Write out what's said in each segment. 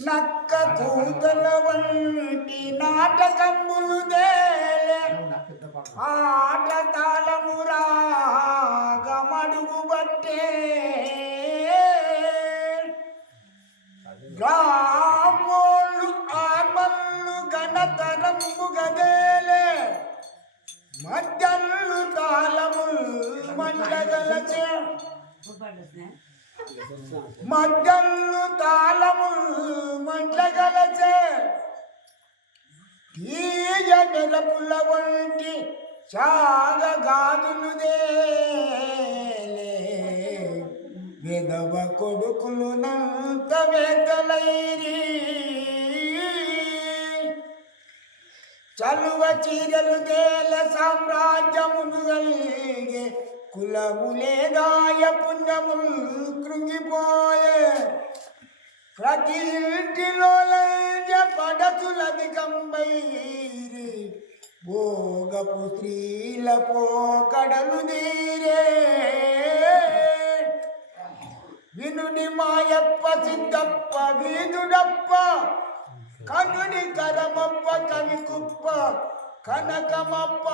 నక్క కూతల వంటి నాటకములు దేలే ఆట తాళమురాగమడుగు బట్టే గ్రామోళ్ళు ఆర్మల్లు గణతరము గదేలే మధ్యల్లు తాళములు మండగలచే మధ్యల్లు తాళములు మండగలచే తీయ నెలపుల వంటి చాగగాదులు దేలే వెదవ కొడుకులు నంత వేదలైరి చలువ చీరలు దేల సామ్రాజ్యమును కలిగే కులములేదాయ పుణ్యములు కృంగిపోయే ప్రతి ఇంటిలో లంజ పడతులధికంబైరి భోగపు స్త్రీల పోకడలు నీరే వినుని మాయప్ప సిద్ధప్ప వీధుడప్ప కనుని కరమప్ప కవి కుప్ప కనకమప్ప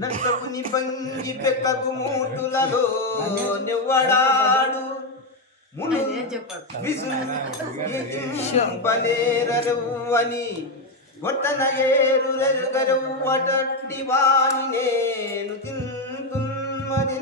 నంతకుని బంగి పెక్కకు మూటులలో నెవ్వడాడు మును విసుంపలేరని గొట్టనగేరు రెరుగరవ్వటట్టి వాని నేను తింటున్నది